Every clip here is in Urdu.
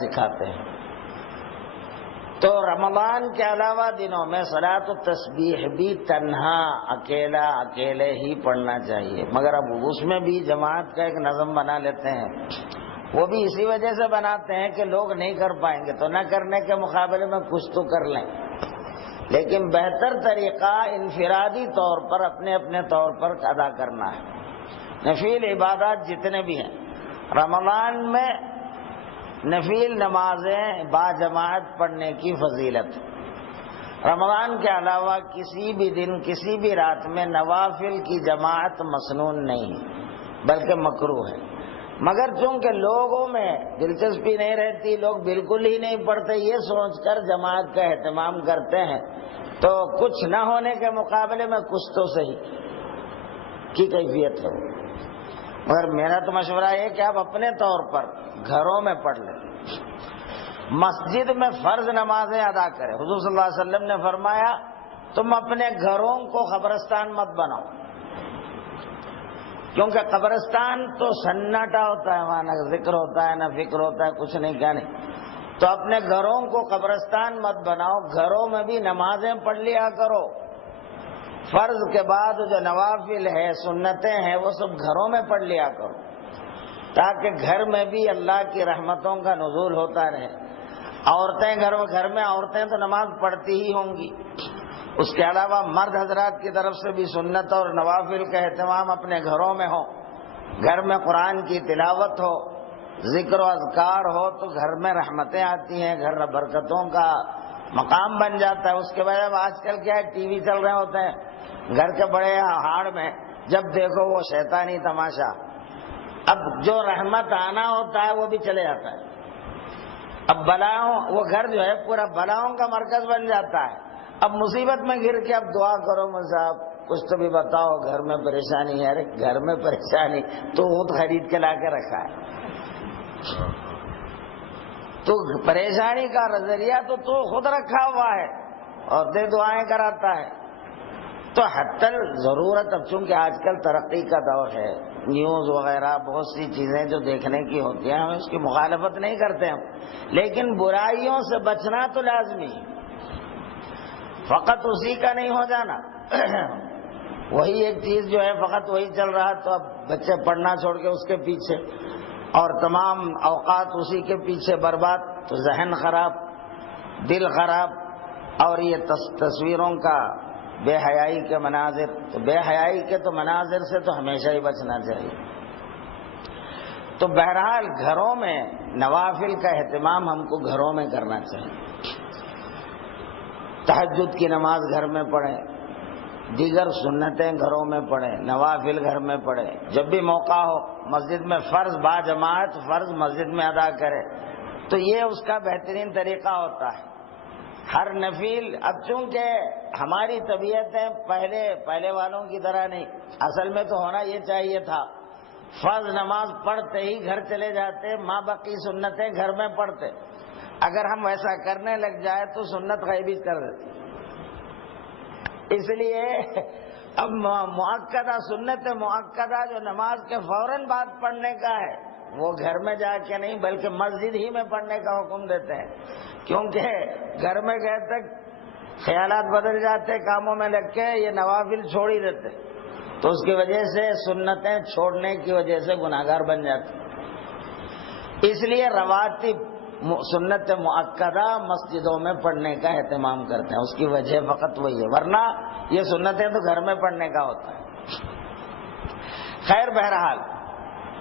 سکھاتے ہیں۔ تو رمضان کے علاوہ دنوں میں صلاۃ التسبیح بھی تنہا اکیلے ہی پڑھنا چاہیے، مگر اب اس میں بھی جماعت کا ایک نظم بنا لیتے ہیں۔ وہ بھی اسی وجہ سے بناتے ہیں کہ لوگ نہیں کر پائیں گے تو نہ کرنے کے مقابلے میں کچھ تو کر لیں، لیکن بہتر طریقہ انفرادی طور پر اپنے اپنے طور پر ادا کرنا ہے۔ نفل عبادات جتنے بھی ہیں، رمضان میں نفل نمازیں باجماعت پڑھنے کی فضیلت، رمضان کے علاوہ کسی بھی دن کسی بھی رات میں نوافل کی جماعت مسنون نہیں بلکہ مکروہ ہے، مگر چونکہ لوگوں میں دلچسپی نہیں رہتی، لوگ بالکل ہی نہیں پڑھتے، یہ سوچ کر جماعت کا اہتمام کرتے ہیں، تو کچھ نہ ہونے کے مقابلے میں کچھ تو صحیح کی کیفیت ہے وہ۔ مگر میرا تو مشورہ یہ کہ آپ اپنے طور پر گھروں میں پڑھ لیں، مسجد میں فرض نمازیں ادا کریں۔ حضور صلی اللہ علیہ وسلم نے فرمایا تم اپنے گھروں کو قبرستان مت بناؤ، کیونکہ قبرستان تو سناٹا ہوتا ہے، وہاں نہ ذکر ہوتا ہے نہ فکر ہوتا ہے، کچھ نہیں کیا نہیں۔ تو اپنے گھروں کو قبرستان مت بناؤ، گھروں میں بھی نمازیں پڑھ لیا کرو، فرض کے بعد جو نوافل ہے سنتیں ہیں وہ سب گھروں میں پڑھ لیا کرو، تاکہ گھر میں بھی اللہ کی رحمتوں کا نزول ہوتا رہے۔ عورتیں گھر میں عورتیں تو نماز پڑھتی ہی ہوں گی، اس کے علاوہ مرد حضرات کی طرف سے بھی سنت اور نوافل کا اہتمام اپنے گھروں میں ہو، گھر میں قرآن کی تلاوت ہو، ذکر و اذکار ہو، تو گھر میں رحمتیں آتی ہیں، گھر برکتوں کا مقام بن جاتا ہے۔ اس کے بعد آج کل کیا ہے، ٹی وی چل رہے ہوتے ہیں گھر کے بڑے ہاڑ میں، جب دیکھو وہ شیطانی تماشا، اب جو رحمت آنا ہوتا ہے وہ بھی چلے جاتا ہے، اب بلاؤں، وہ گھر جو ہے پورا بلاؤں کا مرکز بن جاتا ہے۔ اب مصیبت میں گر کے اب دعا کرو مصعب کچھ تو بھی بتاؤ، گھر میں پریشانی ہے۔ ارے گھر میں پریشانی تو اونٹ خرید کے لا کے رکھا ہے، تو پریشانی کا ذریعہ تو خود رکھا ہوا ہے اور دے دعائیں کراتا ہے۔ تو حتی ضرورت، اب چونکہ آج کل ترقی کا دور ہے، نیوز وغیرہ بہت سی چیزیں جو دیکھنے کی ہوتی ہیں، ہم اس کی مخالفت نہیں کرتے ہم، لیکن برائیوں سے بچنا تو لازمی ہے، فقط اسی کا نہیں ہو جانا۔ وہی ایک چیز جو ہے فقط وہی چل رہا، تو اب بچے پڑھنا چھوڑ کے اس کے پیچھے اور تمام اوقات اسی کے پیچھے برباد، تو ذہن خراب، دل خراب، اور یہ تصویروں کا بے حیائی کے مناظر، تو بے حیائی کے تو مناظر سے تو ہمیشہ ہی بچنا چاہیے۔ تو بہرحال گھروں میں نوافل کا اہتمام ہم کو گھروں میں کرنا چاہیے، تہجد کی نماز گھر میں پڑھیں، دیگر سنتیں گھروں میں پڑھیں، نوافل گھر میں پڑھیں، جب بھی موقع ہو مسجد میں فرض باجماعت فرض مسجد میں ادا کرے، تو یہ اس کا بہترین طریقہ ہوتا ہے۔ ہر نفل، اب چونکہ ہماری طبیعتیں پہلے والوں کی طرح نہیں، اصل میں تو ہونا یہ چاہیے تھا فرض نماز پڑھتے ہی گھر چلے جاتے، ماں باقی سنتیں گھر میں پڑھتے۔ اگر ہم ویسا کرنے لگ جائے تو سنت غیبی کر دیتے، اس لیے اب مؤکدہ سنت مؤکدہ جو نماز کے فوراً بعد پڑھنے کا ہے وہ گھر میں جا کے نہیں بلکہ مسجد ہی میں پڑھنے کا حکم دیتے ہیں، کیونکہ گھر میں گئے تک خیالات بدل جاتے، کاموں میں لگ کے یہ نوافل چھوڑ ہی دیتے، تو اس کی وجہ سے سنتیں چھوڑنے کی وجہ سے گناہگار بن جاتے۔ اس لیے رواتب سنت مؤکدہ مسجدوں میں پڑھنے کا اہتمام کرتے ہیں، اس کی وجہ فقط وہی ہے، ورنہ یہ سنتیں تو گھر میں پڑھنے کا ہوتا ہے۔ خیر بہرحال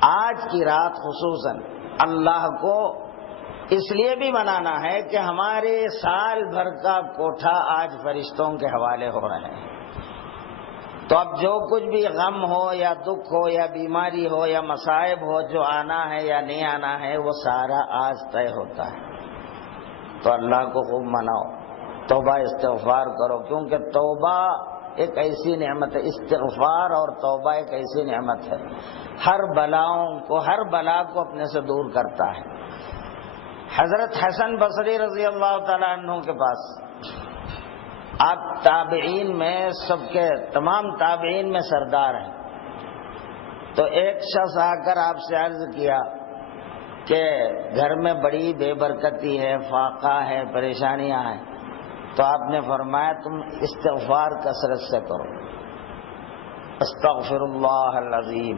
آج کی رات خصوصاً اللہ کو اس لیے بھی منانا ہے کہ ہمارے سال بھر کا کوٹھا آج فرشتوں کے حوالے ہو رہے ہیں، تو اب جو کچھ بھی غم ہو یا دکھ ہو یا بیماری ہو یا مصائب ہو، جو آنا ہے یا نہیں آنا ہے، وہ سارا آج طے ہوتا ہے۔ تو اللہ کو خوب مناؤ، توبہ استغفار کرو، کیونکہ توبہ ایک ایسی نعمت ہے، استغفار اور توبہ ایک ایسی نعمت ہے، ہر بلا کو اپنے سے دور کرتا ہے۔ حضرت حسن بصری رضی اللہ تعالیٰ عنہ کے پاس، آپ تابعین میں سب کے تمام تابعین میں سردار ہیں، تو ایک شخص آ کر آپ سے عرض کیا کہ گھر میں بڑی بے برکتی ہے، فاقہ ہے، پریشانیاں ہیں، تو آپ نے فرمایا تم استغفار کثرت سے کرو، استغفر اللہ العظیم۔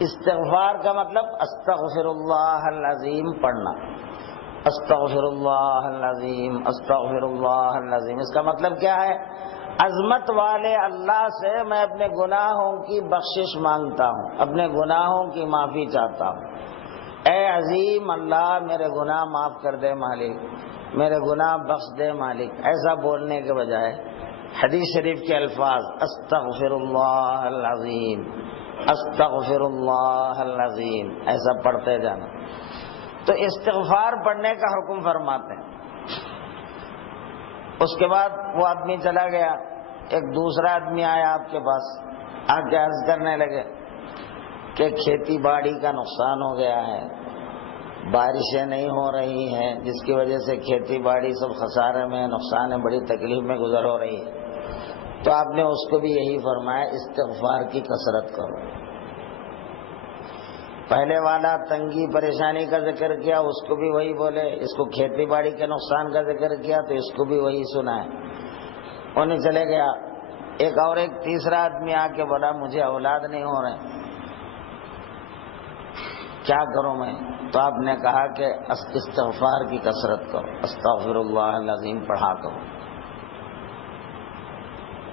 استغفار کا مطلب استغفر اللہ العظیم پڑھنا، استغفر اللہ العظیم، استغفر اللہ العظیم۔ اس کا مطلب کیا ہے؟ عظمت والے اللہ سے میں اپنے گناہوں کی بخشش مانگتا ہوں، اپنے گناہوں کی معافی چاہتا ہوں۔ اے عظیم اللہ میرے گناہ معاف کر دے مالک، میرے گناہ بخش دے مالک۔ ایسا بولنے کے بجائے حدیث شریف کے الفاظ استغفر اللہ العظیم، استغفر اللہ العظیم، ایسا پڑھتے جانا۔ تو استغفار پڑھنے کا حکم فرماتے ہیں۔ اس کے بعد وہ آدمی چلا گیا، ایک دوسرا آدمی آیا آپ کے پاس، آ کے عرض کرنے لگے کہ کھیتی باڑی کا نقصان ہو گیا ہے، بارشیں نہیں ہو رہی ہیں، جس کی وجہ سے کھیتی باڑی سب خسارے میں، نقصان ہے، بڑی تکلیف میں گزر ہو رہی ہے۔ تو آپ نے اس کو بھی یہی فرمایا استغفار کی کثرت کرو۔ پہلے والا تنگی پریشانی کا ذکر کیا، اس کو بھی وہی بولے، اس کو کھیتی باڑی کے نقصان کا ذکر کیا تو اس کو بھی وہی سنائے۔ انہیں چلے گیا، ایک تیسرا آدمی آ کے بولا مجھے اولاد نہیں ہو رہے، کیا کروں میں؟ تو آپ نے کہا کہ استغفار کی کثرت کرو، استغفر اللہ العظیم پڑھا کرو۔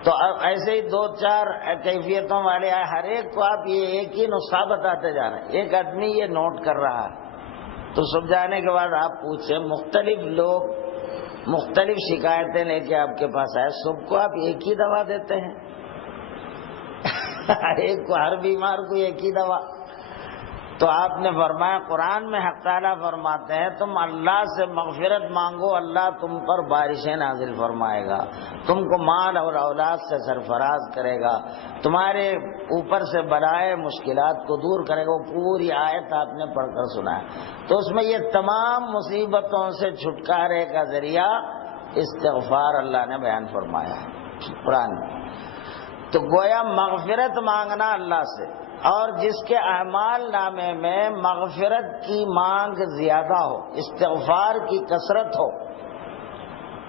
تو اب ایسے ہی دو چار کیفیتوں والے آئے، ہر ایک کو آپ یہ ایک ہی نسخہ بتاتے جا رہے ہیں۔ ایک آدمی یہ نوٹ کر رہا ہے، تو سب جانے کے بعد آپ پوچھیں، مختلف لوگ مختلف شکایتیں لے کے آپ کے پاس آئے، سب کو آپ ایک ہی دوا دیتے ہیں؟ ایک کو، ہر بیمار کو ایک ہی دوا؟ تو آپ نے فرمایا، قرآن میں حق تعالیٰ فرماتے ہیں تم اللہ سے مغفرت مانگو، اللہ تم پر بارشیں نازل فرمائے گا، تم کو مال اور اولاد سے سرفراز کرے گا، تمہارے اوپر سے بلائے مشکلات کو دور کرے گا۔ وہ پوری آیت آپ نے پڑھ کر سنا ہے۔ تو اس میں یہ تمام مصیبتوں سے چھٹکارے کا ذریعہ استغفار اللہ نے بیان فرمایا ہے قرآن میں۔ تو گویا مغفرت مانگنا اللہ سے، اور جس کے اعمال نامے میں مغفرت کی مانگ زیادہ ہو، استغفار کی کثرت ہو،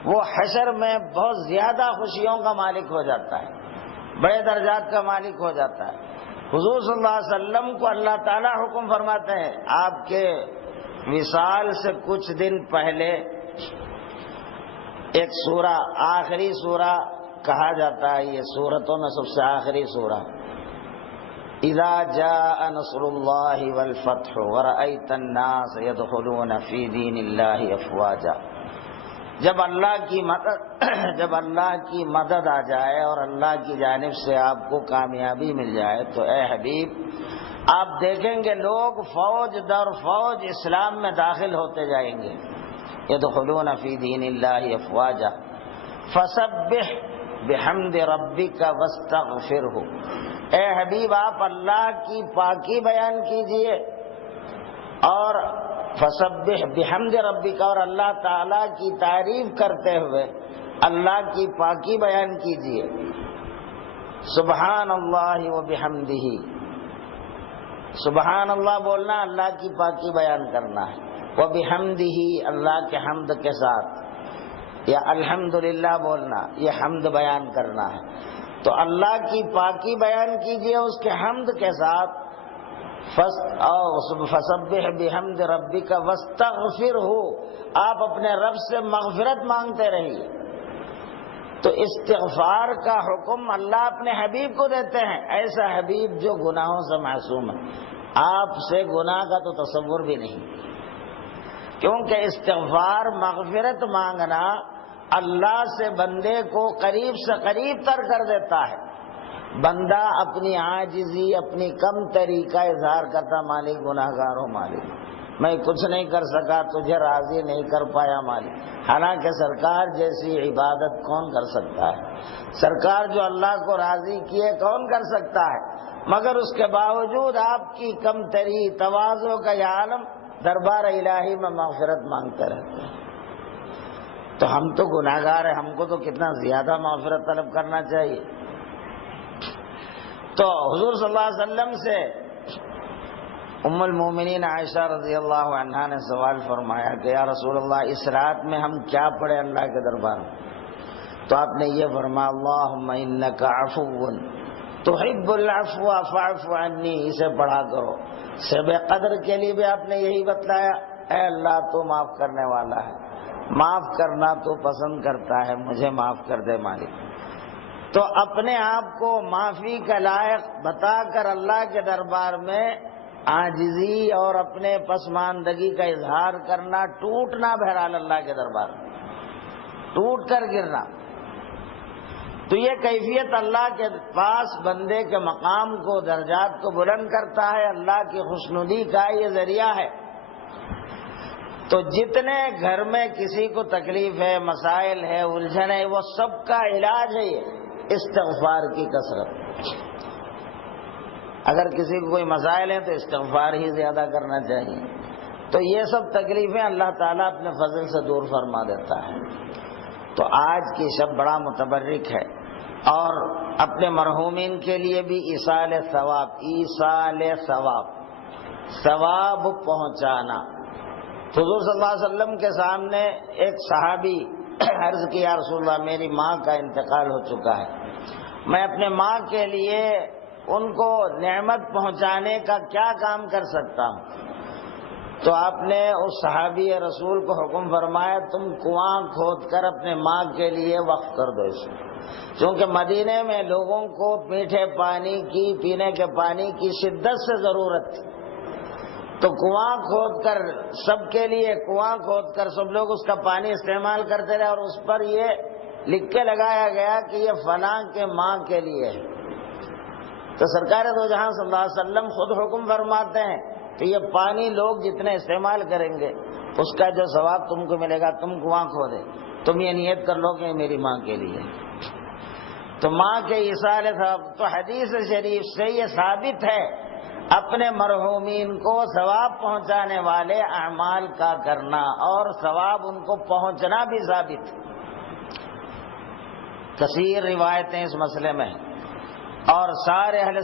وہ حشر میں بہت زیادہ خوشیوں کا مالک ہو جاتا ہے، بڑے درجات کا مالک ہو جاتا ہے۔ حضور صلی اللہ علیہ وسلم کو اللہ تعالیٰ حکم فرماتے ہیں، آپ کے وصال سے کچھ دن پہلے ایک سورہ، آخری سورہ کہا جاتا ہے، یہ سورتوں میں سب سے آخری سورہ، اذا جاء نصر اللہ والفتح ورأیت الناس يدخلون فی دین اللہ افواجا۔ جب اللہ کی مدد آ جائے اور اللہ کی جانب سے آپ کو کامیابی مل جائے تو اے حبیب آپ دیکھیں گے لوگ فوج در فوج اسلام میں داخل ہوتے جائیں گے، يدخلون فی دین اللہ افواجا فسبح بحمد ربک واستغفرہ۔ اے حبیب آپ اللہ کی پاکی بیان کیجئے اور فسبح بحمد ربک، اور اللہ تعالی کی تعریف کرتے ہوئے اللہ کی پاکی بیان کیجئے۔ سبحان اللہ و بحمدہ، سبحان اللہ بولنا اللہ کی پاکی بیان کرنا ہے، و بحمدہ اللہ کے حمد کے ساتھ، یا الحمدللہ بولنا یہ حمد بیان کرنا ہے۔ تو اللہ کی پاکی بیان کیجئے اس کے حمد کے ساتھ، فسبح بحمد ربک واستغفرہ، آپ اپنے رب سے مغفرت مانگتے رہیے۔ تو استغفار کا حکم اللہ اپنے حبیب کو دیتے ہیں، ایسا حبیب جو گناہوں سے معصوم ہے۔ آپ سے گناہ کا تو تصور بھی نہیں، کیونکہ استغفار مغفرت مانگنا اللہ سے بندے کو قریب سے قریب تر کر دیتا ہے۔ بندہ اپنی عاجزی، اپنی کم تری کا اظہار کرتا، مالک گناہ گار ہو مالک، میں کچھ نہیں کر سکا، تجھے راضی نہیں کر پایا مالک۔ حالانکہ سرکار جیسی عبادت کون کر سکتا ہے؟ سرکار جو اللہ کو راضی کیے کون کر سکتا ہے؟ مگر اس کے باوجود آپ کی کم تری تواضع کا یہ عالم دربار الہی میں مغفرت مانگتے رہتے ہیں۔ تو ہم تو گناہ گار ہیں، ہم کو تو کتنا زیادہ مغفرت طلب کرنا چاہیے۔ تو حضور صلی اللہ علیہ وسلم سے ام المومنین عائشہ رضی اللہ عنہا نے سوال فرمایا کہ یا رسول اللہ اس رات میں ہم کیا پڑھیں اللہ کے دربار میں؟ تو آپ نے یہ فرمایا اللہم انک عفو تحب العفو فاعف عنی، اسے پڑھا کرو۔ شب قدر کے لیے بھی آپ نے یہی بتلایا، اے اللہ تو معاف کرنے والا ہے، معاف کرنا تو پسند کرتا ہے، مجھے معاف کر دے مالک۔ تو اپنے آپ کو معافی کا لائق بتا کر اللہ کے دربار میں عاجزی اور اپنے پسماندگی کا اظہار کرنا، ٹوٹنا بہرحال اللہ کے دربار میں، ٹوٹ کر گرنا، تو یہ کیفیت اللہ کے پاس بندے کے مقام کو، درجات کو بلند کرتا ہے، اللہ کی خوشنودی کا یہ ذریعہ ہے۔ تو جتنے گھر میں کسی کو تکلیف ہے، مسائل ہے، الجھن ہے، وہ سب کا علاج ہے یہ استغفار کی کثرت۔ اگر کسی کو کوئی مسائل ہیں تو استغفار ہی زیادہ کرنا چاہیے، تو یہ سب تکلیفیں اللہ تعالیٰ اپنے فضل سے دور فرما دیتا ہے۔ تو آج کی شب بڑا متبرک ہے، اور اپنے مرحومین کے لیے بھی ایصال ثواب، ایصال ثواب، ثواب پہنچانا۔ حضور صلی اللہ علیہ وسلم کے سامنے ایک صحابی عرض کیا، رسول اللہ میری ماں کا انتقال ہو چکا ہے، میں اپنے ماں کے لیے ان کو نعمت پہنچانے کا کیا کام کر سکتا ہوں؟ تو آپ نے اس صحابی رسول کو حکم فرمایا تم کنواں کھود کر اپنے ماں کے لیے وقف کر دو اسے، کیونکہ مدینے میں لوگوں کو میٹھے پانی کی، پینے کے پانی کی شدت سے ضرورت تھی، تو کنواں کھود کر سب کے لیے، کنواں کھود کر سب لوگ اس کا پانی استعمال کرتے رہے، اور اس پر یہ لکھ کے لگایا گیا کہ یہ فلاں کے ماں کے لیے ہے۔ تو سرکار دو جہاں صلی اللہ علیہ وسلم خود حکم فرماتے ہیں کہ یہ پانی لوگ جتنے استعمال کریں گے اس کا جو ثواب تم کو ملے گا، تم کنواں کھودے، تم یہ نیت کر لو کہ میری ماں کے لیے۔ تو ماں کے ایصال ثواب، تو حدیث شریف سے یہ ثابت ہے اپنے مرحومین کو ثواب پہنچانے والے اعمال کا کرنا، اور ثواب ان کو پہنچنا بھی ثابت۔ کثیر روایتیں اس مسئلے میں، اور سارے اہل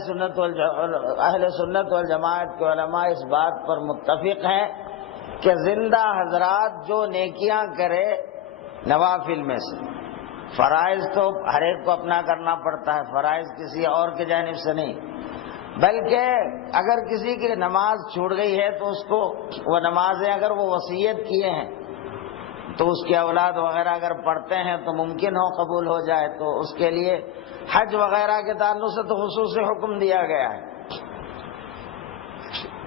سنت والجماعت کے علماء اس بات پر متفق ہیں کہ زندہ حضرات جو نیکیاں کرے نوافل میں سے، فرائض تو ہر ایک کو اپنا کرنا پڑتا ہے، فرائض کسی اور کی جانب سے نہیں، بلکہ اگر کسی کی نماز چھوٹ گئی ہے تو اس کو وہ نمازیں اگر وہ وصیت کیے ہیں تو اس کی اولاد وغیرہ اگر پڑھتے ہیں تو ممکن ہو قبول ہو جائے، تو اس کے لیے حج وغیرہ کے تعلق سے تو خصوصی حکم دیا گیا ہے،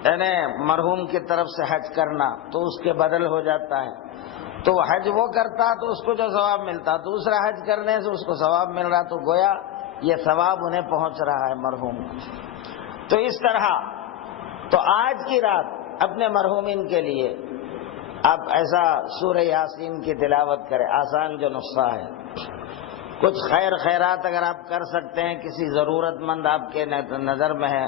یعنی مرحوم کی طرف سے حج کرنا تو اس کے بدل ہو جاتا ہے، تو حج وہ کرتا تو اس کو جو ثواب ملتا، دوسرا حج کرنے سے اس کو ثواب مل رہا، تو گویا یہ ثواب انہیں پہنچ رہا ہے مرحوم کو۔ تو اس طرح تو آج کی رات اپنے مرحومین کے لیے آپ ایسا سورہ یاسین کی تلاوت کریں، آسان جو نسخہ ہے، کچھ خیر خیرات اگر آپ کر سکتے ہیں، کسی ضرورت مند آپ کے نظر میں ہے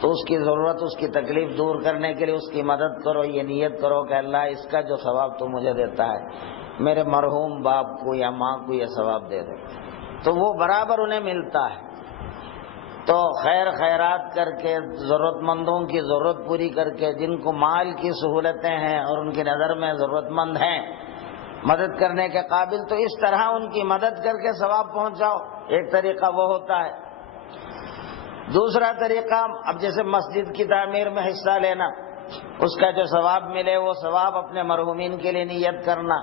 تو اس کی ضرورت، اس کی تکلیف دور کرنے کے لیے اس کی مدد کرو، یہ نیت کرو کہ اللہ اس کا جو ثواب تو مجھے دیتا ہے میرے مرحوم باپ کو یا ماں کو یہ ثواب دے دے، تو وہ برابر انہیں ملتا ہے۔ تو خیر خیرات کر کے، ضرورت مندوں کی ضرورت پوری کر کے، جن کو مال کی سہولتیں ہیں اور ان کی نظر میں ضرورت مند ہیں، مدد کرنے کے قابل، تو اس طرح ان کی مدد کر کے ثواب پہنچاؤ، ایک طریقہ وہ ہوتا ہے۔ دوسرا طریقہ، اب جیسے مسجد کی تعمیر میں حصہ لینا، اس کا جو ثواب ملے وہ ثواب اپنے مرحومین کے لیے نیت کرنا،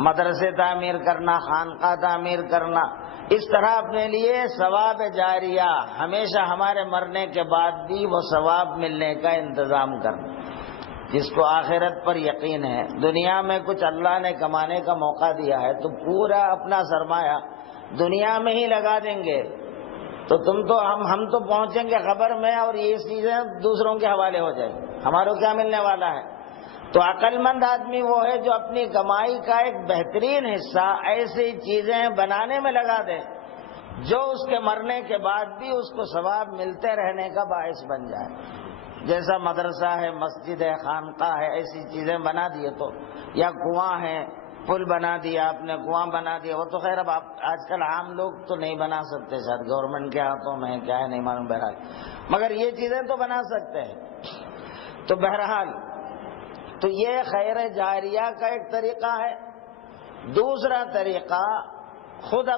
مدرسے تعمیر کرنا، خانقاہ تعمیر کرنا، اس طرح اپنے لیے ثواب جاریہ ہمیشہ ہمارے مرنے کے بعد بھی وہ ثواب ملنے کا انتظام کرنا۔ جس کو آخرت پر یقین ہے، دنیا میں کچھ اللہ نے کمانے کا موقع دیا ہے تو پورا اپنا سرمایہ دنیا میں ہی لگا دیں گے، تو ہم تو پہنچیں گے خبر میں، اور یہ چیزیں دوسروں کے حوالے ہو جائیں، ہماروں کیا ملنے والا ہے۔ تو عقل مند آدمی وہ ہے جو اپنی کمائی کا ایک بہترین حصہ ایسی چیزیں بنانے میں لگا دے جو اس کے مرنے کے بعد بھی اس کو ثواب ملتے رہنے کا باعث بن جائے، جیسا مدرسہ ہے، مسجد ہے، خانقاہ ہے، ایسی چیزیں بنا دیے تو، یا کنواں ہے، پل بنا دیا آپ نے، کنواں بنا دیا، وہ تو خیر اب آج کل عام لوگ تو نہیں بنا سکتے، شاید گورنمنٹ کے ہاتھوں میں کیا ہے نہیں معلوم، بہرحال مگر یہ چیزیں تو بنا سکتے ہیں۔ تو بہرحال تو یہ خیر جاریہ کا ایک طریقہ ہے. دوسرا طریقہ خود